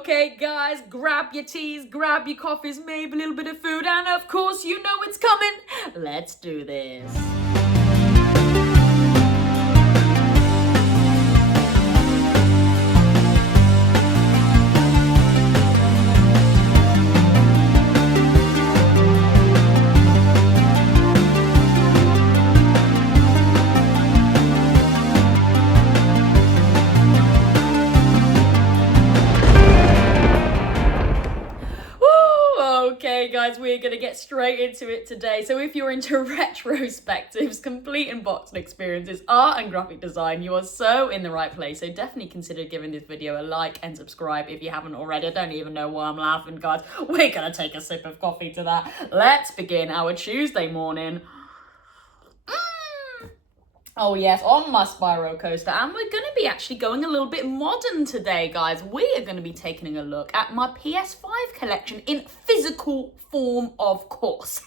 Okay, guys, grab your teas, grab your coffees, maybe a little bit of food, and of course, you know it's coming. Let's do this. Okay guys, we're going to get straight into it today. So if you're into retrospectives, complete unboxing experiences, art and graphic design, you are so in the right place. So definitely consider giving this video a like and subscribe if you haven't already. I don't even know why I'm laughing, guys. We're going to take a sip of coffee to that. Let's begin our Tuesday morning. Oh yes, on my Spyro coaster, and we're going to be actually going a little bit modern today, guys. We are going to be taking a look at my PS5 collection in physical form, of course.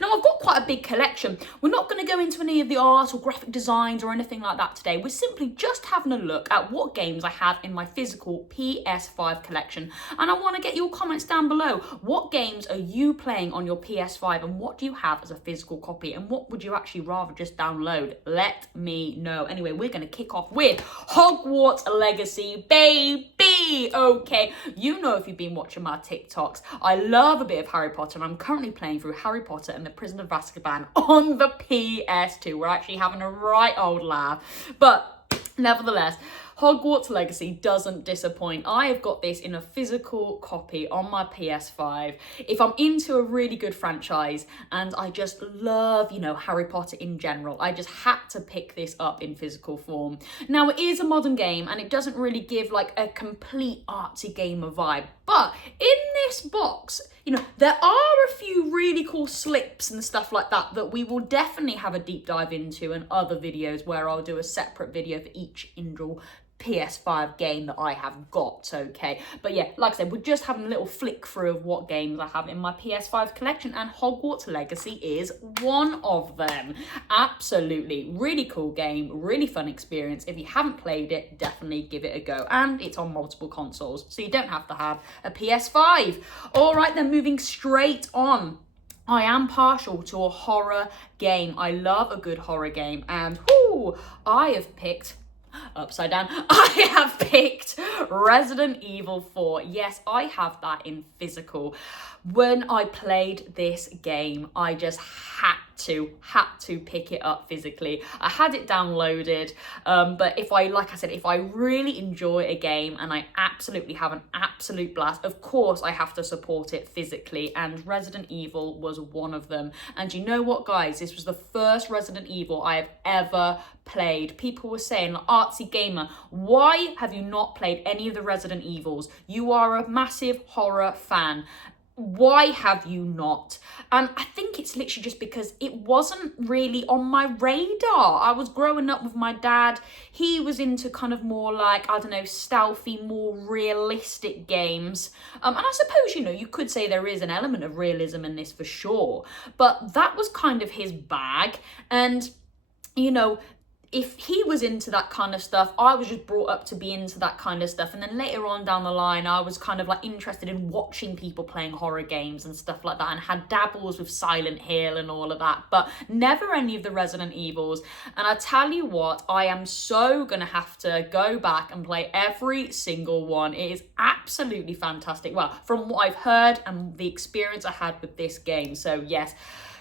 Now, I've got quite a big collection. We're not going to go into any of the art or graphic designs or anything like that today. We're simply just having a look at what games I have in my physical PS5 collection. And I want to get your comments down below. What games are you playing on your PS5 and what do you have as a physical copy? And what would you actually rather just download? Let me know. Anyway, we're going to kick off with Hogwarts Legacy, baby. Okay, you know if you've been watching my TikToks, I love a bit of Harry Potter, and I'm currently playing through Harry Potter and the Prison of Azkaban on the PS2. We're actually having a right old laugh, but nevertheless, Hogwarts Legacy doesn't disappoint. I have got this in a physical copy on my PS5. If I'm into a really good franchise and I just love, Harry Potter in general, I just had to pick this up in physical form. Now, it is a modern game and it doesn't really give like a complete artsy gamer vibe, but in this box, there are a few really cool slips and stuff like that we will definitely have a deep dive into in other videos where I'll do a separate video for each individual PS5 game that I have got, okay? But yeah, like I said, we're just having a little flick through of what games I have in my PS5 collection, and Hogwarts Legacy is one of them. Absolutely, really cool game, really fun experience. If you haven't played it, definitely give it a go. And it's on multiple consoles, so you don't have to have a PS5. All right, then moving straight on. I am partial to a horror game. I love a good horror game, and I have picked upside down. I have picked Resident Evil 4. Yes, I have that in physical. When I played this game, I just had to pick it up physically. I had it downloaded, but if I really enjoy a game and I absolutely have an absolute blast, of course I have to support it physically, and Resident Evil was one of them. And you know what, guys? This was the first Resident Evil I have ever played. People were saying, artsy gamer, why have you not played any of the Resident Evils? You are a massive horror fan. Why have you not? And I think it's literally just because it wasn't really on my radar. I was growing up with my dad. He was into kind of more like, I don't know, stealthy, more realistic games. And I suppose, you could say there is an element of realism in this for sure. But that was kind of his bag. And, if he was into that kind of stuff, I was just brought up to be into that kind of stuff. And then later on down the line, I was kind of like interested in watching people playing horror games and stuff like that, and had dabbles with Silent Hill and all of that, but never any of the Resident Evils. And I tell you what, I am so gonna have to go back and play every single one. It is absolutely fantastic. Well, from what I've heard and the experience I had with this game. So yes,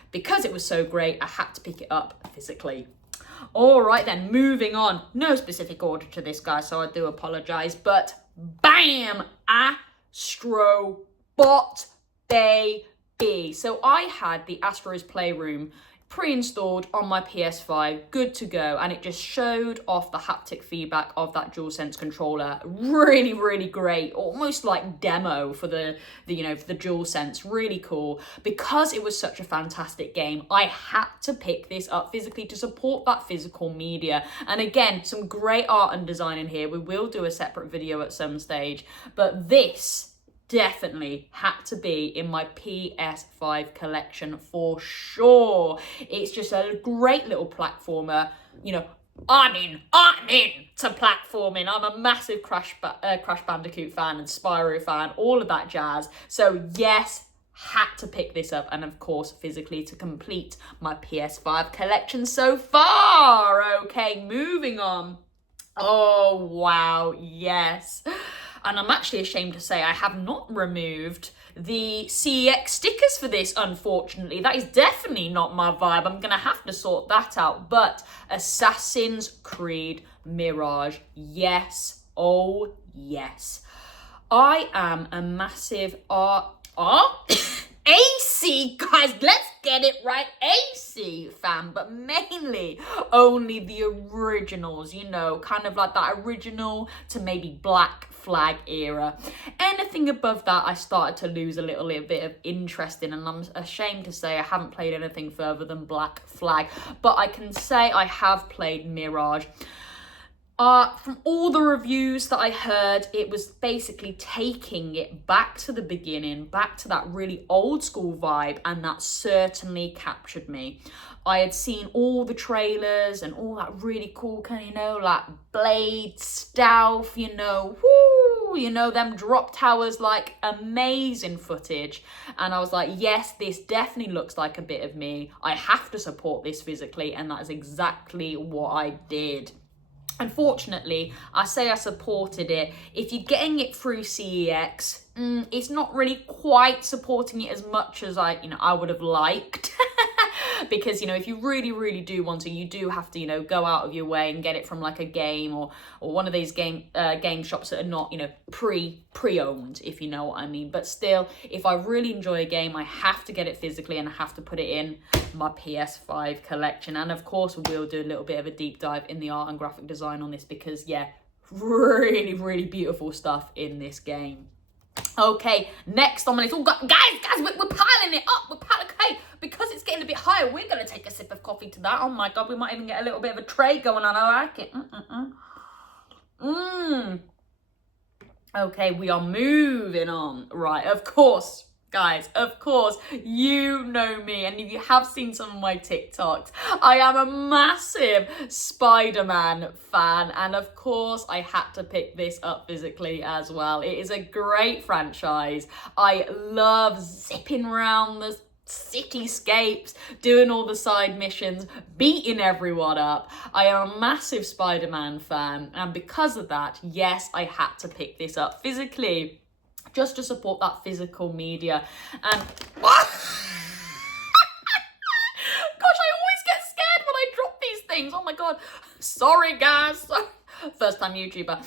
because it was so great, I had to pick it up physically. All right then, moving on. No specific order to this, guy, so I do apologize, but bam, Astrobot baby. So I had the Astro's Playroom pre-installed on my PS5, good to go, and it just showed off the haptic feedback of that DualSense controller. Really, really great, almost like demo for the DualSense. Really cool. Because it was such a fantastic game, I had to pick this up physically to support that physical media. And again, some great art and design in here. We will do a separate video at some stage, but this definitely had to be in my PS5 collection for sure. It's just a great little platformer, I'm in to platforming. I'm a massive Crash Bandicoot fan and Spyro fan, all of that jazz. So yes, had to pick this up, and of course physically to complete my PS5 collection so far. Okay, moving on. Oh wow, yes. And I'm actually ashamed to say I have not removed the CEX stickers for this, unfortunately. That is definitely not my vibe. I'm going to have to sort that out. But Assassin's Creed Mirage, yes. Oh, yes. I am a massive AC, guys, let's get it right, AC fan, but mainly only the originals, you know, kind of like that original to maybe Black Flag era. Anything above that, I started to lose a little bit of interest in, and I'm ashamed to say I haven't played anything further than Black Flag, but I can say I have played Mirage. From all the reviews that I heard, it was basically taking it back to the beginning, back to that really old school vibe, and that certainly captured me. I had seen all the trailers and all that really cool kind of, you know, like blade stealth, you know, whoo, you know, them drop towers, like amazing footage. And I was like, yes, this definitely looks like a bit of me. I have to support this physically, and that is exactly what I did. Unfortunately, I say I supported it. If you're getting it through CEX, it's not really quite supporting it as much as I would have liked. Because, you know, if you really, really do want to, you do have to, you know, go out of your way and get it from like a game or one of these game shops that are not, you know, pre-owned, if you know what I mean. But still, if I really enjoy a game, I have to get it physically and I have to put it in my PS5 collection. And of course, we'll do a little bit of a deep dive in the art and graphic design on this because, yeah, really, really beautiful stuff in this game. Okay, next on my list. Oh, guys, we're piling it up. Okay, because it's getting a bit higher, we're going to take a sip of coffee to that. Oh my God, we might even get a little bit of a tray going on. I like it. Okay, we are moving on. Right, of course. Guys, of course, you know me, and if you have seen some of my TikToks, I am a massive Spider-Man fan, and of course, I had to pick this up physically as well. It is a great franchise. I love zipping around the cityscapes, doing all the side missions, beating everyone up. I am a massive Spider-Man fan, and because of that, yes, I had to pick this up physically, just to support that physical media. And gosh, I always get scared when I drop these things. Oh my God, sorry guys, first time YouTuber.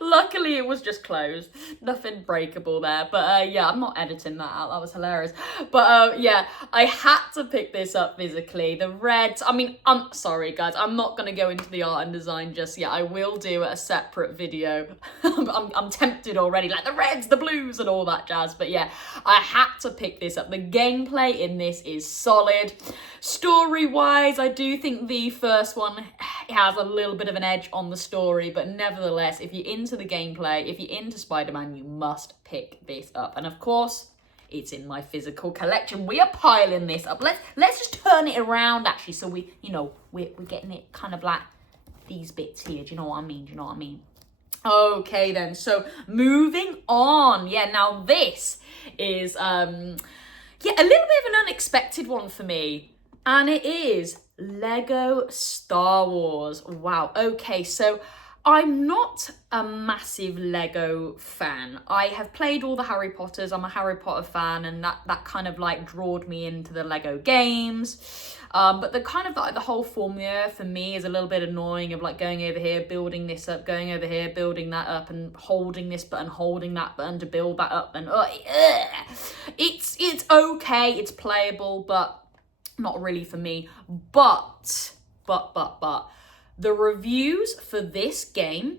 Luckily it was just closed, nothing breakable there, but yeah, I'm not editing that out, that was hilarious. But yeah, I had to pick this up physically. The reds, I mean, I'm sorry guys, I'm not going to go into the art and design just yet. I will do a separate video. I'm tempted already, like the reds, the blues and all that jazz, but yeah, I had to pick this up. The gameplay in this is solid. Story-wise, I do think the first one has a little bit of an edge on the story, but nevertheless, if you're into the gameplay, if you're into Spider-Man, you must pick this up. And of course, it's in my physical collection. We are piling this up. Let's just turn it around actually, so we, you know, we're getting it kind of like these bits here. Do you know what I mean? Okay then, so moving on. Yeah, now this is yeah, a little bit of an unexpected one for me. And it is Lego Star Wars. Wow. Okay, so I'm not a massive Lego fan. I have played all the Harry Potters. I'm a Harry Potter fan, and that kind of like drawed me into the Lego games. But the kind of like the whole formula for me is a little bit annoying of like going over here, building this up, going over here, building that up, and holding this button, holding that button to build that up. And it's okay, it's playable, but not really for me. But the reviews for this game,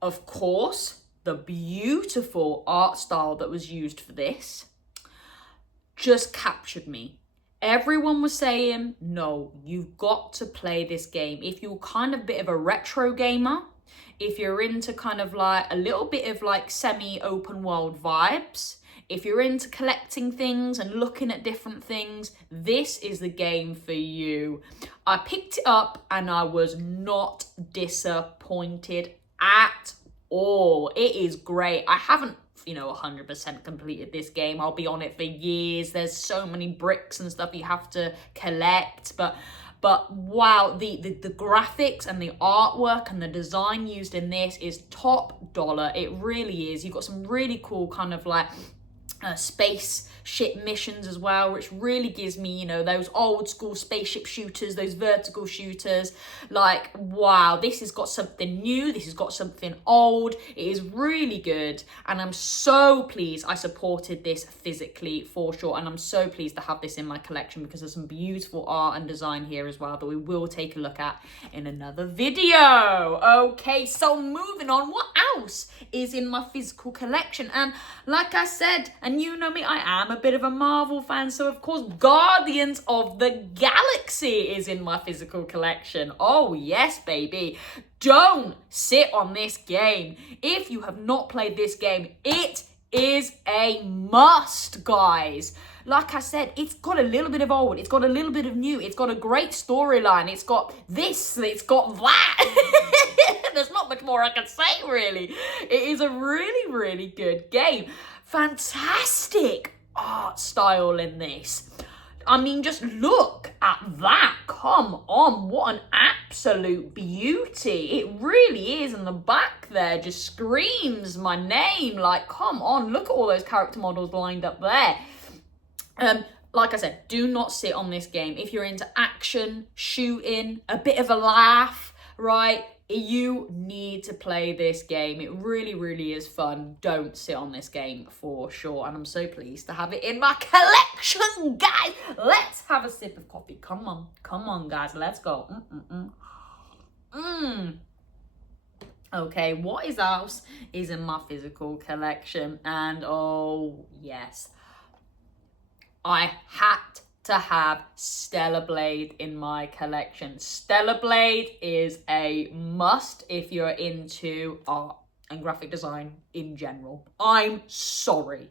of course, the beautiful art style that was used for this just captured me. Everyone was saying, no, you've got to play this game. If you're kind of a bit of a retro gamer, if you're into kind of like a little bit of like semi-open world vibes, if you're into collecting things and looking at different things, this is the game for you. I picked it up and I was not disappointed at all. It is great. I haven't 100% completed this game. I'll be on it for years. There's so many bricks and stuff you have to collect, but wow, the graphics and the artwork and the design used in this is top dollar. It really is. You've got some really cool kind of like spaceship missions as well, which really gives me, those old school spaceship shooters, those vertical shooters. Like, wow, this has got something new, this has got something old. It is really good, and I'm so pleased I supported this physically for sure, and I'm so pleased to have this in my collection because there's some beautiful art and design here as well that we will take a look at in another video. Okay, so moving on, what else is in my physical collection? And like I said, and you know me, I am a bit of a Marvel fan, so of course Guardians of the Galaxy is in my physical collection. Oh yes, baby. Don't sit on this game. If you have not played this game, it is a must, guys. Like I said, it's got a little bit of old, it's got a little bit of new, it's got a great storyline, it's got this, it's got that. There's not much more I can say, really. It is a really, really good game. Fantastic art style in this. I mean, just look at that. Come on, what an absolute beauty. It really is. And the back there just screams my name. Like, come on, look at all those character models lined up there. Like I said, do not sit on this game. If you're into action, shooting, a bit of a laugh, right? You need to play this game. It really, really is fun. Don't sit on this game for sure. And I'm so pleased to have it in my collection, guys. Let's have a sip of coffee. Come on, guys. Let's go. Okay, what else is in my physical collection? And oh, yes. I had to have Stellar Blade in my collection. Stellar Blade is a must if you're into art and graphic design in general. I'm sorry.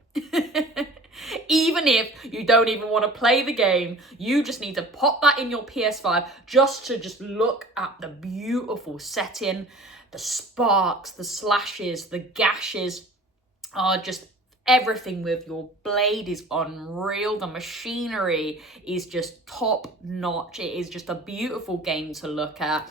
Even if you don't even want to play the game, you just need to pop that in your PS5 just to look at the beautiful setting, the sparks, the slashes, the gashes are just everything with your blade is unreal. The machinery is just top notch. It is just a beautiful game to look at.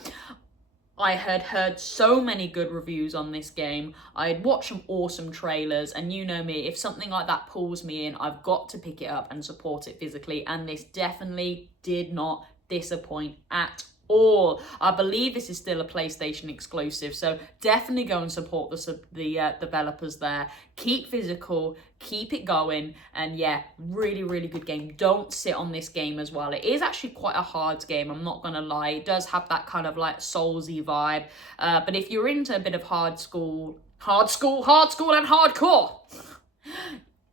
I had heard so many good reviews on this game. I had watched some awesome trailers, and you know me, if something like that pulls me in, I've got to pick it up and support it physically, and this definitely did not disappoint at all. I believe this is still a PlayStation exclusive, so definitely go and support the developers there. Keep physical, keep it going, and yeah, really, really good game. Don't sit on this game as well. It is actually quite a hard game, I'm not gonna lie. It does have that kind of like Soulsy vibe, but if you're into a bit of hard school and hardcore,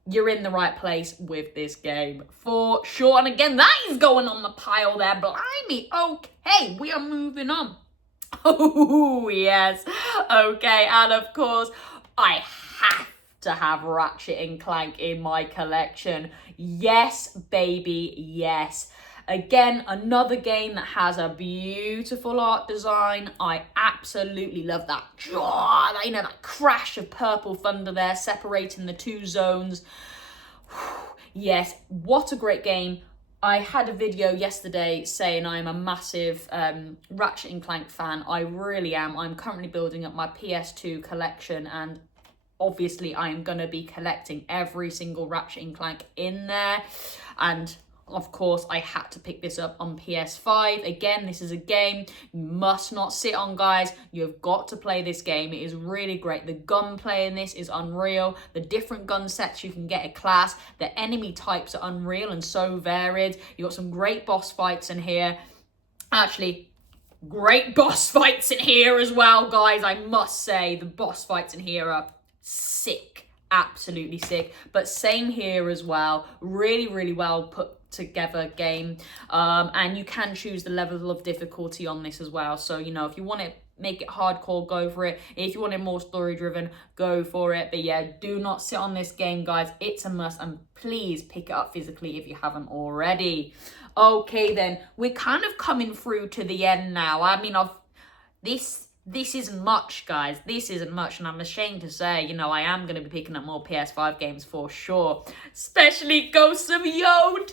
you're in the right place with this game for sure. And again, that is going on the pile there. Blimey. Okay, we are moving on. Oh, yes. Okay, and of course, I have to have Ratchet and Clank in my collection. Yes, baby, yes. Again, another game that has a beautiful art design. I absolutely love that. That crash of purple thunder there, separating the two zones. Yes, what a great game. I had a video yesterday saying I'm a massive Ratchet and Clank fan. I really am. I'm currently building up my PS2 collection, and obviously I am going to be collecting every single Ratchet and Clank in there. And of course, I had to pick this up on PS5. Again, this is a game you must not sit on, guys. You've got to play this game. It is really great. The gunplay in this is unreal. The different gun sets you can get a class. The enemy types are unreal and so varied. You've got some great boss fights in here. Actually, great boss fights in here as well, guys. I must say, the boss fights in here are sick. Absolutely sick. But same here as well. Really, really well put together game, and you can choose the level of difficulty on this as well. So if you want it make it hardcore, go for it. If you want it more story driven, go for it. But yeah, do not sit on this game, guys. It's a must, and please pick it up physically if you haven't already. Okay then, we're kind of coming through to the end now. I mean, this isn't much, guys. This isn't much, and I'm ashamed to say, you know, I am going to be picking up more PS5 games for sure. Especially Ghosts of Yotei,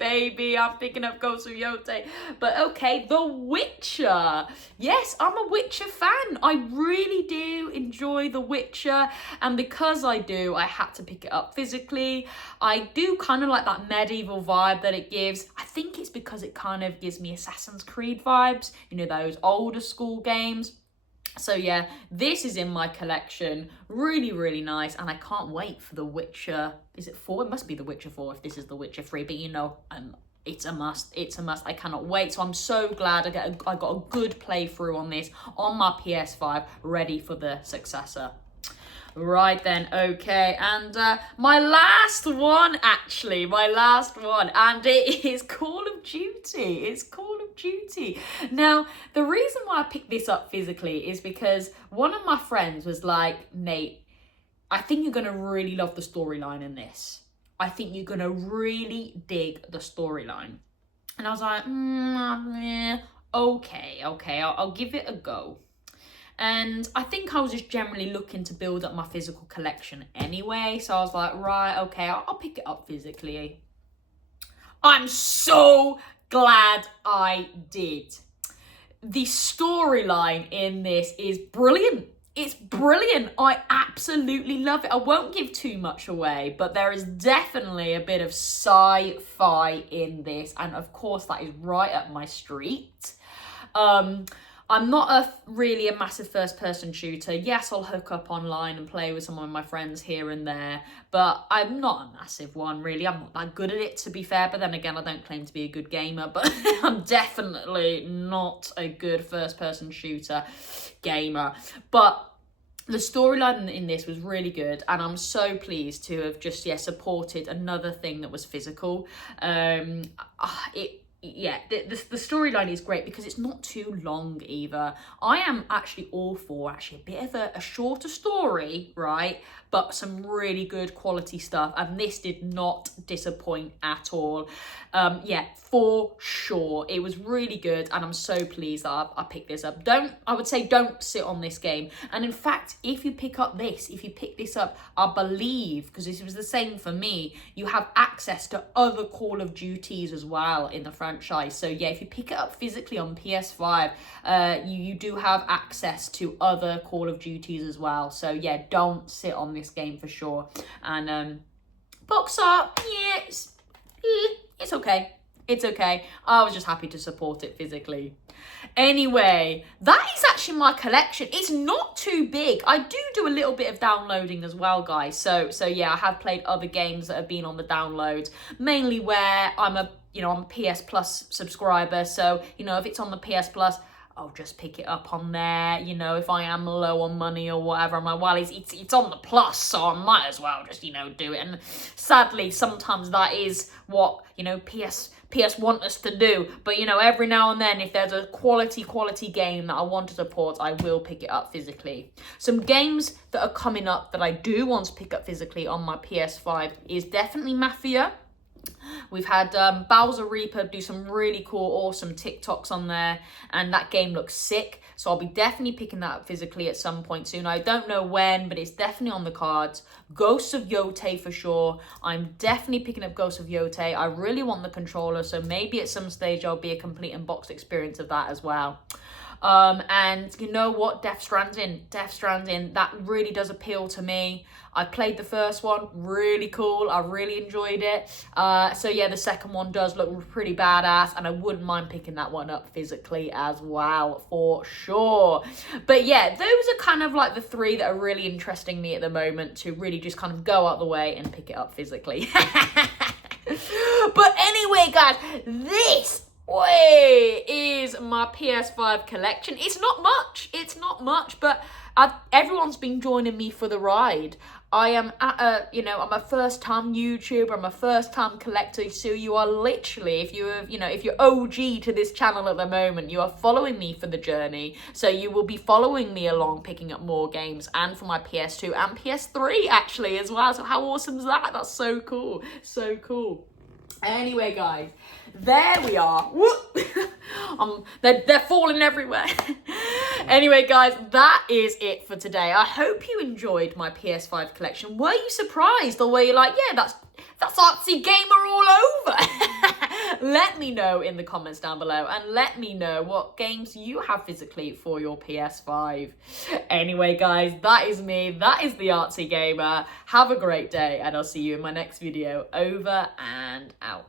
baby. I'm picking up Ghosts of Yotei. But okay, The Witcher. Yes, I'm a Witcher fan. I really do enjoy The Witcher, and because I do, I had to pick it up physically. I do kind of like that medieval vibe that it gives. I think it's because it kind of gives me Assassin's Creed vibes, you know, those older school games. So yeah, this is in my collection. Really, really nice, and I can't wait for The Witcher. Is it 4? It must be The Witcher 4 if this is The Witcher 3, but you know, it's a must. It's a must. I cannot wait. So I'm so glad I got a good playthrough on this on my PS5, ready for the successor. Right then, okay, and my last one, and it is Call of Duty. It's Call of Duty. Now, the reason why I picked this up physically is because one of my friends was like, Nate, I think you're going to really love the storyline in this. I think you're going to really dig the storyline. And I was like, okay, I'll give it a go. And I think I was just generally looking to build up my physical collection anyway. So I was like, right, okay, I'll pick it up physically. I'm so glad I did. The storyline in this is brilliant. It's brilliant. I absolutely love it. I won't give too much away, but there is definitely a bit of sci-fi in this. And of course, that is right up my street. I'm not really a massive first-person shooter. Yes, I'll hook up online and play with some of my friends here and there, but I'm not a massive one, really. I'm not that good at it, to be fair, but then again, I don't claim to be a good gamer, but I'm definitely not a good first-person shooter gamer. But the storyline in this was really good, and I'm so pleased to have just, supported another thing that was physical. The storyline is great because it's not too long either. I am actually all for a bit of a shorter story, right? But some really good quality stuff. And this did not disappoint at all. For sure. It was really good. And I'm so pleased that I picked this up. I would say don't sit on this game. And in fact, if you pick this up, I believe, because this was the same for me, you have access to other Call of Duties as well in the franchise. So yeah, if you pick it up physically on PS5, you do have access to other Call of Duties as well. So yeah, don't sit on this game for sure. And box art, it's okay. It's okay. I was just happy to support it physically. Anyway, that is actually my collection. It's not too big. I do a little bit of downloading as well, guys. So yeah, I have played other games that have been on the downloads, mainly where I'm a PS Plus subscriber. So, if it's on the PS Plus, I'll just pick it up on there. If I am low on money or whatever, I'm like, well, it's on the Plus, so I might as well just, do it. And sadly, sometimes that is what, PS want us to do. But, every now and then, if there's a quality game that I want to support, I will pick it up physically. Some games that are coming up that I do want to pick up physically on my PS5 is definitely Mafia. We've had Bowser Reaper do some really cool, awesome TikToks on there, and that game looks sick. So I'll be definitely picking that up physically at some point soon. I don't know when, but it's definitely on the cards. Ghosts of Yotei for sure. I'm definitely picking up Ghosts of Yotei. I really want the controller, so maybe at some stage I'll be a complete unboxed experience of that as well. And you know what? Death Stranding, that really does appeal to me. I played the first one, really cool. I really enjoyed it. So yeah, the second one does look pretty badass, and I wouldn't mind picking that one up physically as well, for sure. But yeah, those are kind of like the three that are really interesting me at the moment to really just kind of go out the way and pick it up physically. But anyway, guys, this is my PS5 collection. It's not much, but everyone everyone's been joining me for the ride. I am I'm a first-time YouTuber, I'm a first-time collector, so you are literally, if you're OG to this channel at the moment, you are following me for the journey, so you will be following me along, picking up more games, and for my PS2 and PS3, actually, as well. So how awesome is that? That's so cool, so cool. Anyway, guys, there we are. Whoop. They're falling everywhere. Anyway, guys, that is it for today. I hope you enjoyed my PS5 collection. Were you surprised, or were you like, yeah, that's Artsy Gamer all over? Let me know in the comments down below, and let me know what games you have physically for your PS5. Anyway, guys, that is me. That is the Artsy Gamer. Have a great day, and I'll see you in my next video. Over and out.